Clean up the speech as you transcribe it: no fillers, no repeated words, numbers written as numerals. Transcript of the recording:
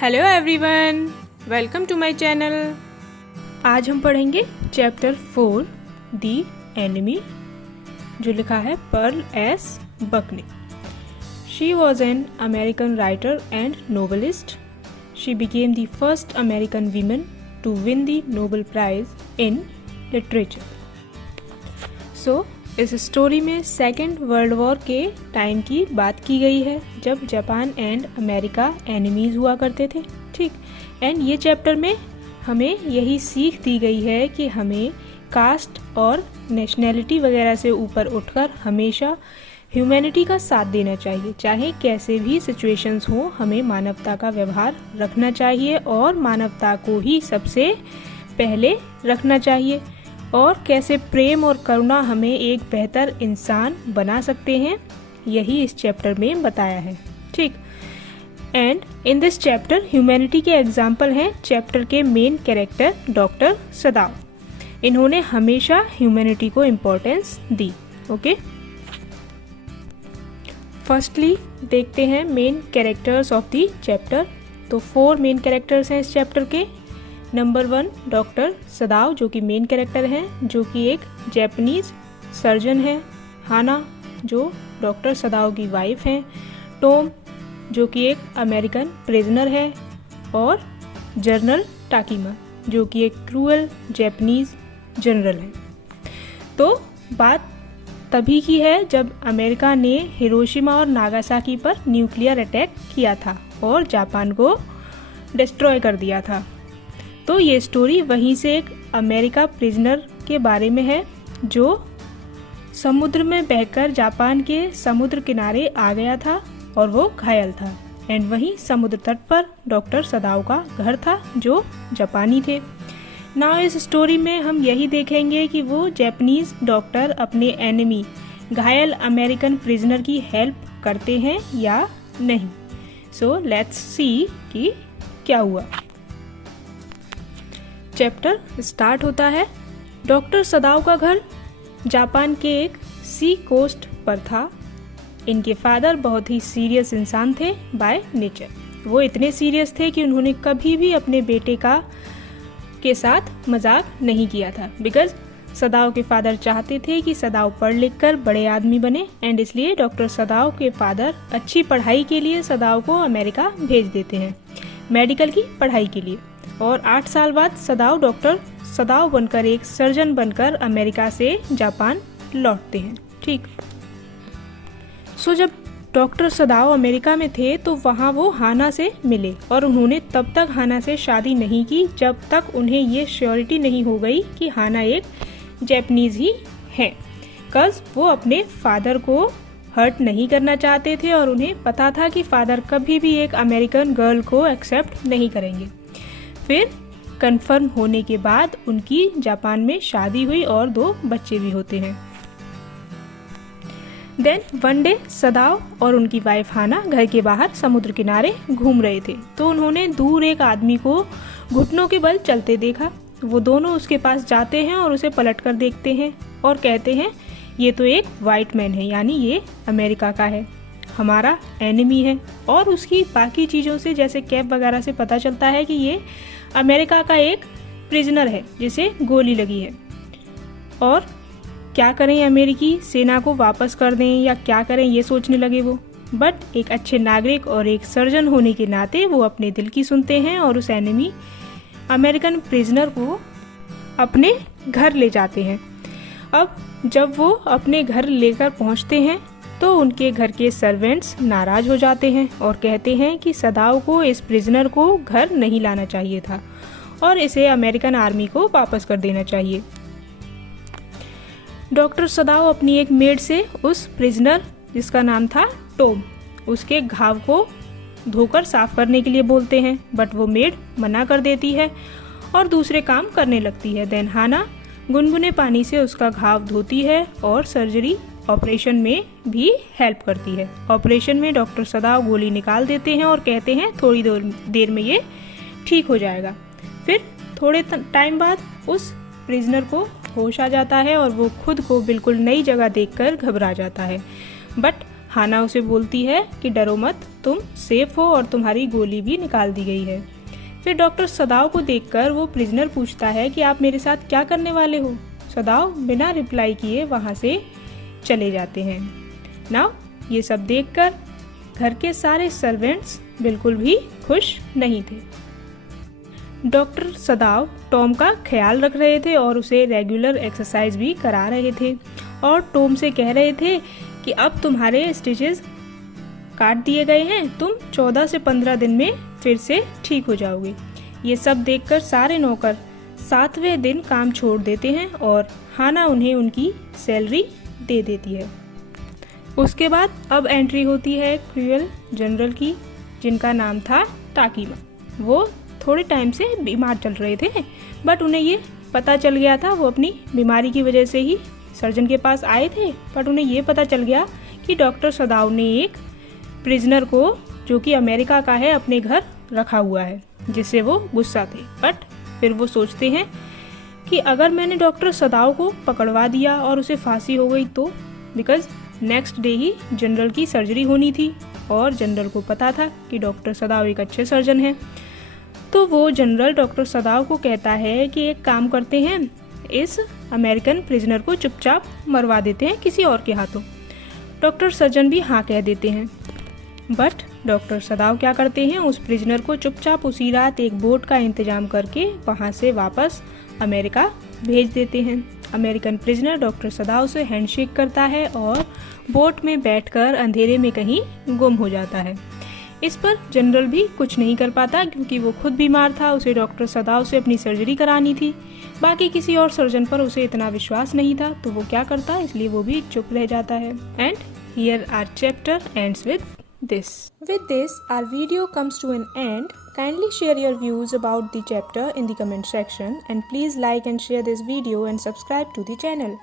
Hello everyone, welcome to my channel. आज हम पढ़ेंगे चैप्टर 4 दी एनिमी, जो लिखा है पर्ल एस बकने। She was an American writer and novelist. She became the first American woman to win the Nobel prize in literature. So इस story में second world war के टाइम की बात की गई है, जब जापान एंड अमेरिका एनिमीज हुआ करते थे। ठीक, एंड ये चैप्टर में हमें यही सीख दी गई है कि हमें कास्ट और नेशनैलिटी वगैरह से ऊपर उठकर हमेशा ह्यूमैनिटी का साथ देना चाहिए। चाहे कैसे भी सिचुएशंस हो, हमें मानवता का व्यवहार रखना चाहिए और मानवता को ही सबसे पहले रखना चाहिए। और कैसे प्रेम और करुणा हमें एक बेहतर इंसान बना सकते हैं, यही इस चैप्टर में बताया है। ठीक, and in this chapter humanity के एग्जाम्पल हैं चैप्टर के मेन कैरेक्टर डॉक्टर सदाओ। इन्होंने हमेशा ह्यूमैनिटी को इम्पोर्टेंस दी। ओके, फर्स्टली देखते हैं main characters of the chapter. तो 4 मेन कैरेक्टर्स हैं इस चैप्टर के। नंबर 1 डॉक्टर सदाओ, जो कि मेन कैरेक्टर हैं, जो कि एक जापानीज सर्जन है। हाना, जो डॉक्टर सदाओ की वाइफ हैं। टॉम, जो कि एक अमेरिकन प्रिजनर है। और जनरल टाकीमा, जो कि एक क्रूअल जापानीज जनरल है। तो बात तभी की है जब अमेरिका ने हिरोशिमा और नागासाकी पर न्यूक्लियर अटैक किया था और जापान को डिस्ट्रॉय कर दिया था। तो ये स्टोरी वहीं से एक अमेरिका प्रिजनर के बारे में है, जो समुद्र में बहकर जापान के समुद्र किनारे आ गया था और वो घायल था। एंड वहीं समुद्र तट पर डॉक्टर सदाओ का घर था, जो जापानी थे। नाउ इस स्टोरी में हम यही देखेंगे कि वो जापानीज डॉक्टर अपने एनिमी घायल अमेरिकन प्रिजनर की हेल्प करते हैं या नहीं। सो लेट्स सी कि क्या हुआ। चैप्टर स्टार्ट होता है। डॉक्टर सदाओ का घर जापान के एक सी कोस्ट पर था। इनके फादर बहुत ही सीरियस इंसान थे बाय नेचर। वो इतने सीरियस थे कि उन्होंने कभी भी अपने बेटे के साथ मजाक नहीं किया था, बिकॉज सदाओ के फादर चाहते थे कि सदाओ पढ़ लिख कर बड़े आदमी बने। एंड इसलिए डॉक्टर सदाओ के फादर अच्छी पढ़ाई के लिए सदाओ को अमेरिका भेज देते हैं, मेडिकल की पढ़ाई के लिए। और 8 साल बाद सदाओ डॉक्टर सदाओ बनकर एक सर्जन बनकर अमेरिका से जापान लौटते हैं। ठीक, सो जब डॉक्टर सदाओ अमेरिका में थे तो वहाँ वो हाना से मिले, और उन्होंने तब तक हाना से शादी नहीं की जब तक उन्हें ये श्योरिटी नहीं हो गई कि हाना एक जापानीज ही है। कज वो अपने फादर को हर्ट नहीं करना चाहते थे और उन्हें पता था कि फादर कभी भी एक अमेरिकन गर्ल को एक्सेप्ट नहीं करेंगे। फिर कंफर्म होने के बाद उनकी जापान में शादी हुई और 2 बच्चे भी होते हैं। देन वन डे सदाओ और उनकी वाइफ हाना घर के बाहर समुद्र किनारे घूम रहे थे, तो उन्होंने दूर एक आदमी को घुटनों के बल चलते देखा। वो दोनों उसके पास जाते हैं और उसे पलट कर देखते हैं और कहते हैं, ये तो एक वाइट मैन है, यानी ये अमेरिका का है, हमारा एनिमी है। और उसकी बाकी चीज़ों से, जैसे कैप वगैरह से पता चलता है कि ये अमेरिका का एक प्रिजनर है जिसे गोली लगी है। और क्या करें, अमेरिकी सेना को वापस कर दें या क्या करें, ये सोचने लगे वो। बट एक अच्छे नागरिक और एक सर्जन होने के नाते वो अपने दिल की सुनते हैं और उस एनिमी अमेरिकन प्रिजनर को अपने घर ले जाते हैं। अब जब वो अपने घर लेकर पहुंचते हैं तो उनके घर के सर्वेंट्स नाराज हो जाते हैं और कहते हैं कि सदाओ को इस प्रिजनर को घर नहीं लाना चाहिए था और इसे अमेरिकन आर्मी को वापस कर देना चाहिए। डॉक्टर सदाओ अपनी एक मेड से उस प्रिजनर, जिसका नाम था टॉम, उसके घाव को धोकर साफ करने के लिए बोलते हैं, बट वो मेड मना कर देती है और दूसरे काम करने लगती है। देन हाना गुनगुने पानी से उसका घाव धोती है और सर्जरी ऑपरेशन में भी हेल्प करती है। ऑपरेशन में डॉक्टर सदाओ गोली निकाल देते हैं और कहते हैं थोड़ी देर में ये ठीक हो जाएगा। फिर थोड़े टाइम बाद उस प्रिजनर को होश आ जाता है और वो खुद को बिल्कुल नई जगह देखकर घबरा जाता है। बट हाना उसे बोलती है कि डरो मत, तुम सेफ हो और तुम्हारी गोली भी निकाल दी गई है। फिर डॉक्टर सदाव को देखकर वो प्रिजनर पूछता है कि आप मेरे साथ क्या करने वाले हो। सदाव बिना रिप्लाई किए वहाँ से चले जाते हैं। नाउ ये सब देखकर घर के सारे सर्वेंट्स बिल्कुल भी खुश नहीं थे। डॉक्टर सदाव टॉम का ख्याल रख रहे थे और उसे रेगुलर एक्सरसाइज भी करा रहे थे और टॉम से कह रहे थे कि अब तुम्हारे स्टिचेस काट दिए गए हैं, तुम 14 से 15 दिन में फिर से ठीक हो जाओगे। ये सब देखकर सारे नौकर 7वें दिन काम छोड़ देते हैं और हाना उन्हें उनकी सैलरी दे देती है। उसके बाद अब एंट्री होती है क्रूएल जनरल की, जिनका नाम था टाकीमा। वो थोड़े टाइम से बीमार चल रहे थे, बट उन्हें ये पता चल गया था, वो अपनी बीमारी की वजह से ही सर्जन के पास आए थे, बट उन्हें ये पता चल गया कि डॉक्टर सदाव ने एक प्रिजनर को, जो कि अमेरिका का है, अपने घर रखा हुआ है, जिससे वो गुस्सा थे। बट फिर वो सोचते हैं कि अगर मैंने डॉक्टर सदाव को पकड़वा दिया और उसे फांसी हो गई तो, because next day he general की सर्जरी होनी थी और जनरल को पता था कि डॉक्टर सदाव एक अच्छे सर्जन हैं, तो वो जनरल डॉक्टर सदाव को कहता है कि एक काम करते हैं, इस अमेरिकन प्रिजनर को चुपचाप मरवा देते हैं किसी और के हाथों। डॉक्टर सर्जन भी हाँ कह देते हैं, बट डॉक्टर सदाव क्या करते हैं, उस प्रिजनर को चुपचाप उसी रात एक बोट का इंतजाम करके वहाँ से वापस अमेरिका भेज देते हैं। अमेरिकन प्रिजनर डॉक्टर सदाव से हैंडशेक करता है और बोट में बैठकर अंधेरे में कहीं गुम हो जाता है। इस पर जनरल भी कुछ नहीं कर पाता क्योंकि वो खुद बीमार था, उसे डॉक्टर सदाव से अपनी सर्जरी करानी थी। बाकी किसी और सर्जन पर उसे इतना विश्वास नहीं था, तो वो क्या करता, इसलिए वो भी चुप रह जाता है। And here our chapter ends with this. With this, our video comes to an end. Kindly share your views about the chapter in the comment section and please like and share this video and subscribe to the channel.